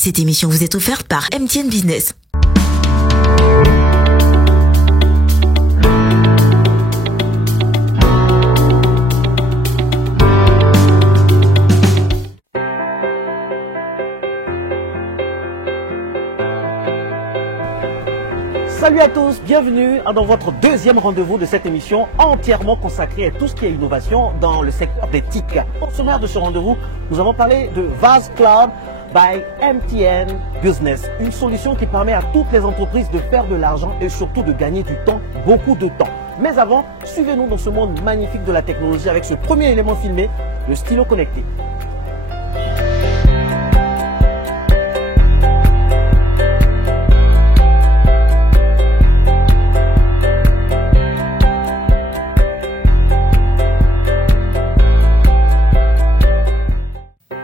Cette émission vous est offerte par MTN Business. Salut à tous, bienvenue dans votre deuxième rendez-vous de cette émission entièrement consacrée à tout ce qui est innovation dans le secteur des TIC. Au sommaire de ce rendez-vous, nous avons parlé de VAS Cloud by MTN Business, une solution qui permet à toutes les entreprises de faire de l'argent et surtout de gagner du temps, beaucoup de temps. Mais avant, suivez-nous dans ce monde magnifique de la technologie avec ce premier élément filmé, le stylo connecté.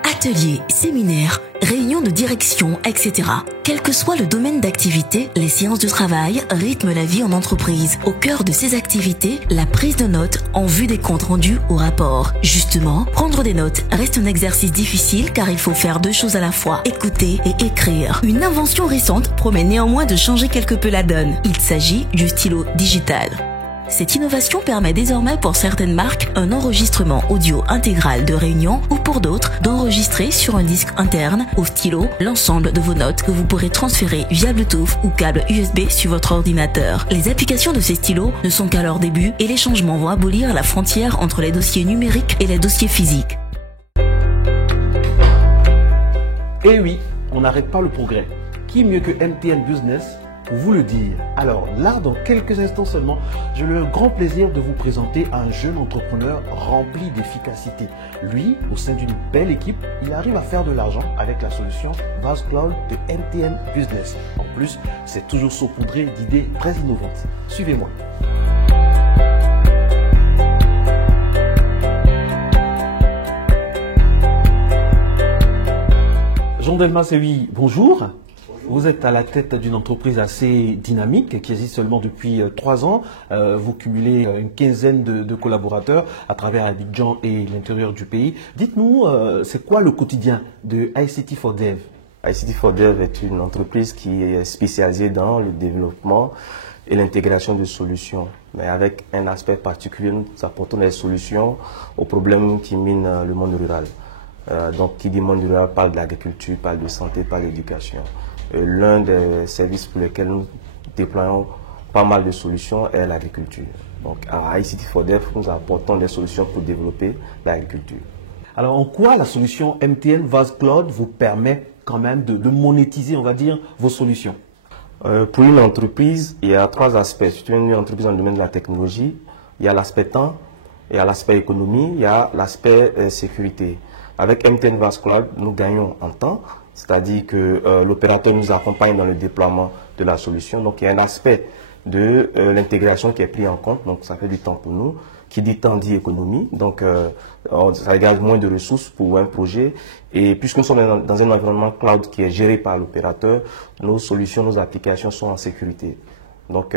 Ateliers, séminaires, réunions de direction, etc. Quel que soit le domaine d'activité, les séances de travail rythment la vie en entreprise. Au cœur de ces activités, la prise de notes en vue des comptes rendus au rapport. Justement, prendre des notes reste un exercice difficile car il faut faire deux choses à la fois, écouter et écrire. Une invention récente promet néanmoins de changer quelque peu la donne. Il s'agit du stylo digital. Cette innovation permet désormais pour certaines marques un enregistrement audio intégral de réunion ou pour d'autres d'enregistrer sur un disque interne au stylo l'ensemble de vos notes que vous pourrez transférer via Bluetooth ou câble USB sur votre ordinateur. Les applications de ces stylos ne sont qu'à leur début et les changements vont abolir la frontière entre les dossiers numériques et les dossiers physiques. Et oui, on n'arrête pas le progrès. Qui mieux que MTN Business pour vous le dire? Alors là, dans quelques instants seulement, j'ai le grand plaisir de vous présenter un jeune entrepreneur rempli d'efficacité. Lui, au sein d'une belle équipe, il arrive à faire de l'argent avec la solution VAS Cloud de MTN Business. En plus, c'est toujours saupoudré d'idées très innovantes. Suivez-moi. Jean Delmas-Sewi, bonjour. Vous êtes à la tête d'une entreprise assez dynamique qui existe seulement depuis 3 ans. Vous cumulez une quinzaine de collaborateurs à travers Abidjan et l'intérieur du pays. Dites-nous, c'est quoi le quotidien de ICT4Dev? ICT4Dev est une entreprise qui est spécialisée dans le développement et l'intégration de solutions, mais avec un aspect particulier, nous apportons des solutions aux problèmes qui minent le monde rural. Donc, qui dit monde rural parle de l'agriculture, parle de santé, parle d'éducation. L'un des services pour lesquels nous déployons pas mal de solutions est l'agriculture. Donc à ICT4Dev, nous apportons des solutions pour développer l'agriculture. Alors en quoi la solution MTN VAS Cloud vous permet quand même de monétiser, on va dire, vos solutions? Pour une entreprise, il y a 3 aspects. Si tu es une entreprise dans le domaine de la technologie, il y a l'aspect temps, il y a l'aspect économie, il y a l'aspect sécurité. Avec MTN VAS Cloud, nous gagnons en temps. C'est-à-dire que l'opérateur nous accompagne dans le déploiement de la solution. Donc, il y a un aspect de l'intégration qui est pris en compte. Donc, ça fait du temps pour nous. Qui dit temps dit économie. Donc, ça égale moins de ressources pour un projet. Et puisque nous sommes dans un environnement cloud qui est géré par l'opérateur, nos solutions, nos applications sont en sécurité. Donc,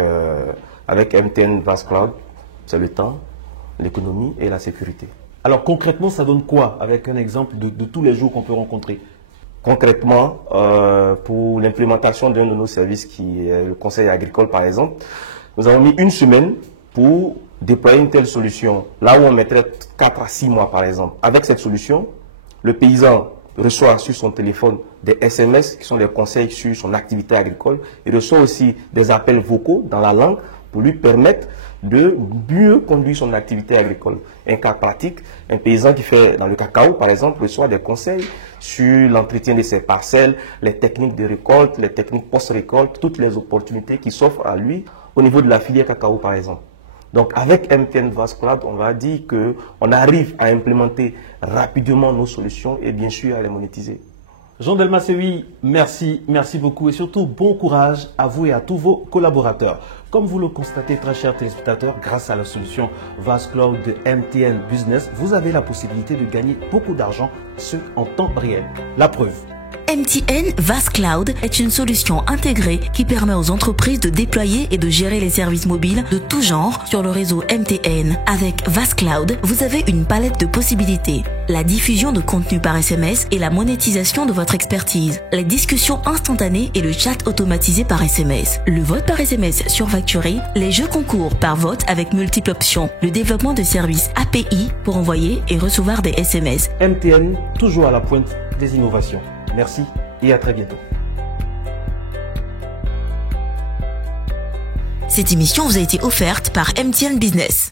avec MTN VAS Cloud, c'est le temps, l'économie et la sécurité. Alors, concrètement, ça donne quoi avec un exemple de tous les jours qu'on peut rencontrer? Concrètement, pour l'implémentation d'un de nos services qui est le conseil agricole par exemple, nous avons mis 1 semaine pour déployer une telle solution. Là où on mettrait 4 à 6 mois par exemple. Avec cette solution, le paysan reçoit sur son téléphone des SMS qui sont des conseils sur son activité agricole. Il reçoit aussi des appels vocaux dans la langue pour lui permettre de mieux conduire son activité agricole. Un cas pratique, un paysan qui fait dans le cacao, par exemple, reçoit des conseils sur l'entretien de ses parcelles, les techniques de récolte, les techniques post-récolte, toutes les opportunités qui s'offrent à lui au niveau de la filière cacao, par exemple. Donc, avec MTN VAS Cloud, on va dire qu'on arrive à implémenter rapidement nos solutions et bien sûr à les monétiser. Jean Delmas-Sewi, merci beaucoup et surtout bon courage à vous et à tous vos collaborateurs. Comme vous le constatez, très chers téléspectateurs, grâce à la solution VAS Cloud de MTN Business, vous avez la possibilité de gagner beaucoup d'argent, ce en temps réel. La preuve, MTN VAS Cloud est une solution intégrée qui permet aux entreprises de déployer et de gérer les services mobiles de tout genre sur le réseau MTN. Avec VAS Cloud, vous avez une palette de possibilités. La diffusion de contenu par SMS et la monétisation de votre expertise. Les discussions instantanées et le chat automatisé par SMS. Le vote par SMS surfacturé. Les jeux concours par vote avec multiples options. Le développement de services API pour envoyer et recevoir des SMS. MTN, toujours à la pointe des innovations. Merci et à très bientôt. Cette émission vous a été offerte par MTN Business.